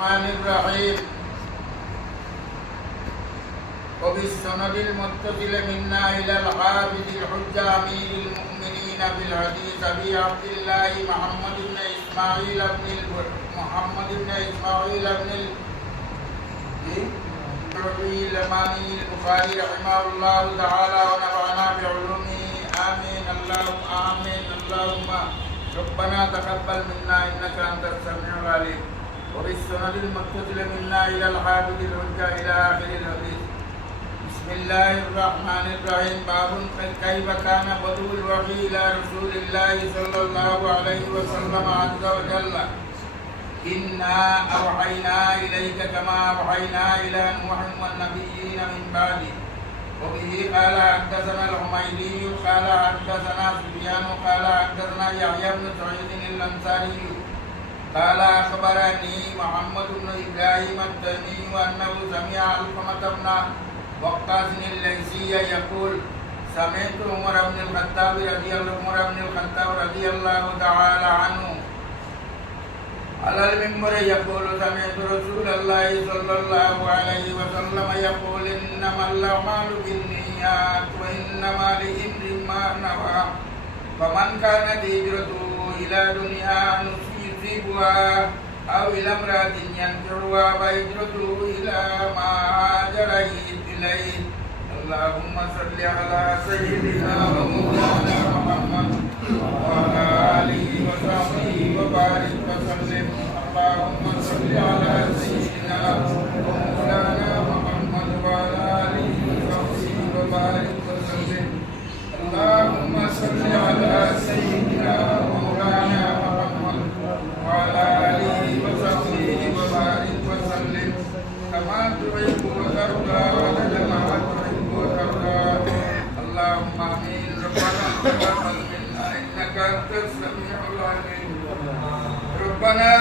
الرحمن الرحيم وبالسند المتصل منا إلى الحافظ الحجة أمير المؤمنين بالحديث أبي عبد الله محمد بن إسماعيل بن الإمامي البخاري رحمه الله تعالى ونفعنا بعلومه آمين اللهم آمين اللهم ربنا تقبل منا إنك أنت السميع العليم وبالسند المتصل منا إلى الحافظ الحجة إلى آخر الحديث. بسم الله الرحمن الرحيم. باب كيف كان بدء الوحي إلى رسول الله صلى الله عليه وسلم عز وجل. إنا أوحينا إليك كما أوحينا إلى نوح والنبيين من بعده. وبه قال حدثنا الحميدي قال حدثنا سفيان قال حدثنا يحيى بن سعيد الأنصاري قال أخبرني محمد بن إبراهيم التيمي أنه سمع علقمة بن وقاص الليثي يقول سمعت عمر بن الخطاب رضي الله تعالى عنه على المنبر يقول سمعت رسول الله صلى الله عليه وسلم يقول إنما الأعمال بالنيات وإنما لامرئ ما نوى فمن كانت هجرته إلى دنيا يصيبها أو إلى امرأة ينكحها فهجرته إلى ما هاجر إليه. اللهم صل على سيدنا ومولانا محمد وعلى آله وصحبه وبارك وسلم. اللهم صل على سيدنا ومولانا محمد وعلى آله وصحبه وبارك وسلم. اللهم صل على سيدنا ومولانا محمد وعلى آله وصحبه وبارك وسلم كما تحب وترضى وعدد ما تحب وترضى. اللهم آمين. ربنا تقبل منا إنك أنت السميع العليم. ربنا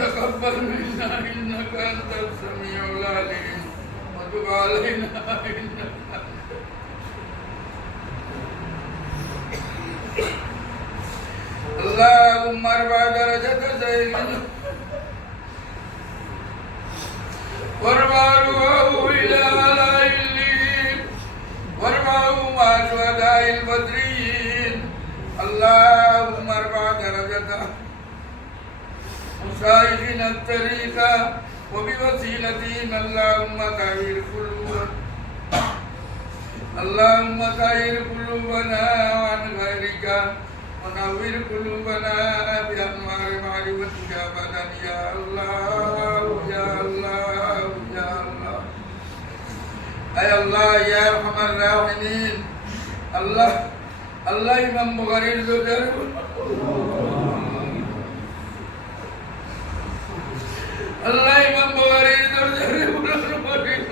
تقبل منا إنك أنت السميع العليم وتب علينا إنك اللهم ارفع درجة سيدنا وارفعه إلى أعلى عليين وارفعه مع شهداء البدريين. اللهم ارفع درجته مشايخنا الطريقة وبوسيلتهم اللهم طهر قلوبنا عن غيرك ونور قلوبنا بأنوار معرفتك أبدا يا الله يا الله يا الله. أي الله يا أرحم الراحمين. الله إمام بخاري Allah Imam Bukhari dari bulan Ramadan.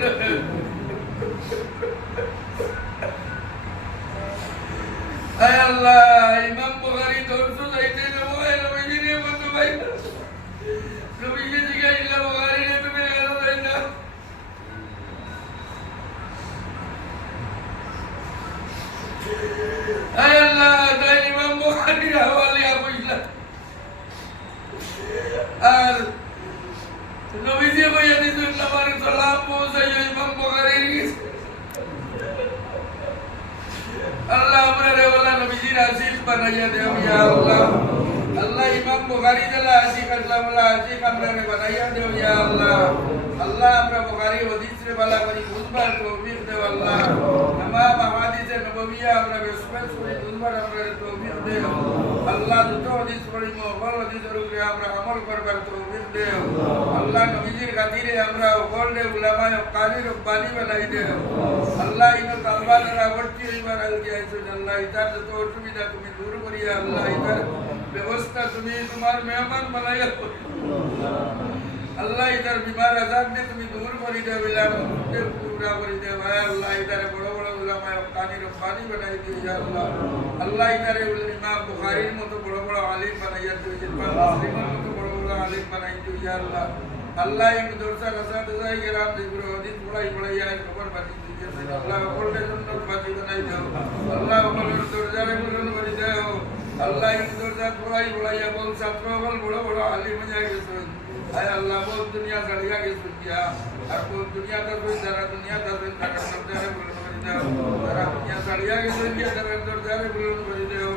Ay Allah Imam Bukhari dorsu saite namoy nabi ne matu bhai. Nabi ji ka illa Bukhari ne tumhe alo naina. Ay Allah dai Imam Bukhari hawale aap illa. Ar নবীজি বয়াদি সুন্নাহর সালাম পৌঁছায় ইমাম বুখারীর। আল্লাহ আমরারে ওয়ালা নবীজির আশিক বানাইয়া দেও ইয়া আল্লাহ। আল্লাহ ইমাম বুখারী জালা আশিক আল্লাহ ওয়ালা আশিক আমরারে বানাইয়া দেও ইয়া আল্লাহ। আল্লাহ আমরা বুখারী হাদিস রে বালা করি বুঝবার তৌফিক দেও আল্লাহ। तमाम अहादीस नबविया আমরা বিশ্বস করে বুঝবার আমরারে তৌফিক দেও আল্লাহ। দুটো হাদিস পড়ি মোবাইল হাদিসের উপরে আমরা আমল করবার তৌফিক দেও আল্লাহ। নবীজির খাতিরে আমরা ওগলরে উলামায়ে কারি রব্বানি বানাই দেও আল্লাহ। ইনো তালবানরা ভর্তি হইবার আগে আইছো আল্লাহ। ইতার যত অসুবিধা তুমি দূর করিয়া আল্লাহ। ইতার ব্যবস্থা তুমি তোমার মেহমান বানাইয়া আল্লাহ। ইতার বিমার আজাদ নে তুমি দূর করি দেও বিলাম পুরা করি দেও আল্লাহ। ইতারে বড় বড় উলামায়ে কারি রব্বানি বানাই দিও ইয়া আল্লাহ। আল্লাহ ইতারে ইমাম বুখারীর মতো বড় বড় আলিম বানাইয়া দিও। ইমাম মুসলিমের মতো বড় বড় আলিম বানাই দিও ইয়া আল্লাহ। আল্লাহ ইন দরসা রাসা দজাই গরাম দিগুলো হাদিস পড়াই আয় খবর বাতি দিও আল্লাহ। ওকলরে সুন্নাত বাতি বানাই দাও আল্লাহ। ওকলরে দরজারে বুলন্দ করে দাও আল্লাহ। ইন দরজা পড়াই বল ছাত্র বল বড় বড় আলিম হয়ে গেছে আয় আল্লাহ বহুত দুনিয়া ছাড়িয়া গেছে গিয়া আর বহুত দুনিয়াটা কই যারা দুনিয়াটা কই তারা দরজারে পূরণ করে দাও যারা দুনিয়া ছাড়িয়া গেছে গিয়া তারা দরজারে পূরণ করে দাও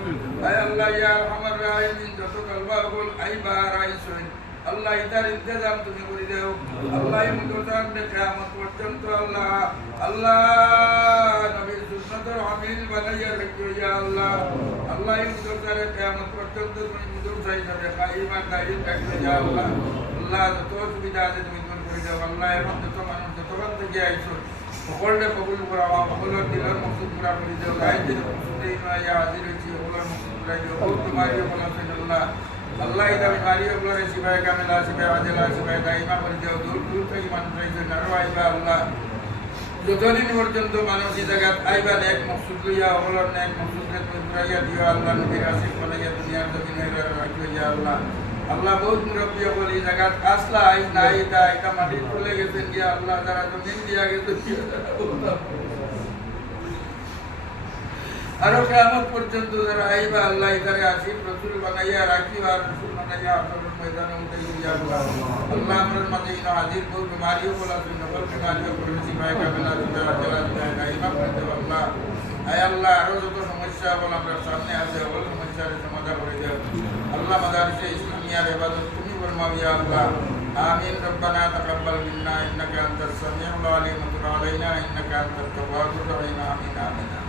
আয় আল্লাহ ইয়া আরহামার রাহিমিন যত কালবা বল আইবা রাইসুন আল্লাহ ইতার ইন্তজাম তুমি করে দাও আল্লাহ মুতজান নে কিয়ামত পর্যন্ত আল্লাহ আল্লাহ নবীর সুন্নতের আমিল বানাইয়া রাখিও ইয়া আল্লাহ আল্লাহ মুতজারে কিয়ামত পর্যন্ত তুমি মুতজাই হিসাবে কাইমান দায়িত রাখিও ইয়া আল্লাহ আল্লাহ যত সুবিধা আছে তুমি দূর করে দাও আল্লাহ এখন যত মানুষ যতক্ষণ থেকে আইছো সকলকে কবুল করা সকলের দিলের মকসুদ পুরা করে দাও রাইজের মকসুদে ইয়া হাজির হয়েছি সকলের মকসুদ পুরা দিও তোমারই বলা আল্লাহ আল্লাহ ইদা বিমারি ওগুলোরে শিবায় কামেলা শিবায় আজেলা শিবায় দাইমা করে দিও দূর দূর থেকে মানুষ আইছে নারো আইবা আল্লাহ যতদিন পর্যন্ত মানুষ এই জায়গাত আইবা নেক মকসুদ লইয়া ওগুলোর নেক মকসুদকে তুমি পুরাইয়া দিও আল্লাহ নবীর আশিক বানাইয়া দুনিয়ার জমিনে রাখিও ইয়া আল্লাহ আল্লাহ বহুত মুরব্বী হল এই জায়গাত আসলা আইস না এটা মাটি খুলে গেছেন গিয়া আল্লাহ যারা জমিন দিয়া গেছে আরো কিয়ামত পর্যন্ত যারা আইবা আল্লাহ ইদারে আসিফ রাসূল বানাইয়া রাখিও আর রাসূল বানাইয়া আসরের ময়দানে উঠাইও ইয়া আল্লাহ আল্লাহ আমরার মাঝে ইনা হাজির বহু বিমারিও বলা তুই নকল বিমারিও করে সিবাই কামেলা সিবাই আজলা সিবাই গাইমা করে দেও আল্লাহ আয় আল্লাহ আরো যত সমস্যা বল আমরা সামনে আছে ওই সমস্যার সমাধান করে দেও আল্লাহ মাদারিসে ইসলামিয়ার ইবাদত তুমি ফরমাও ইয়া আল্লাহ آمين ربنا تقبل منا إنك أنت السميع العليم وتب علينا إنك أنت التواب الرحيم آمين آمين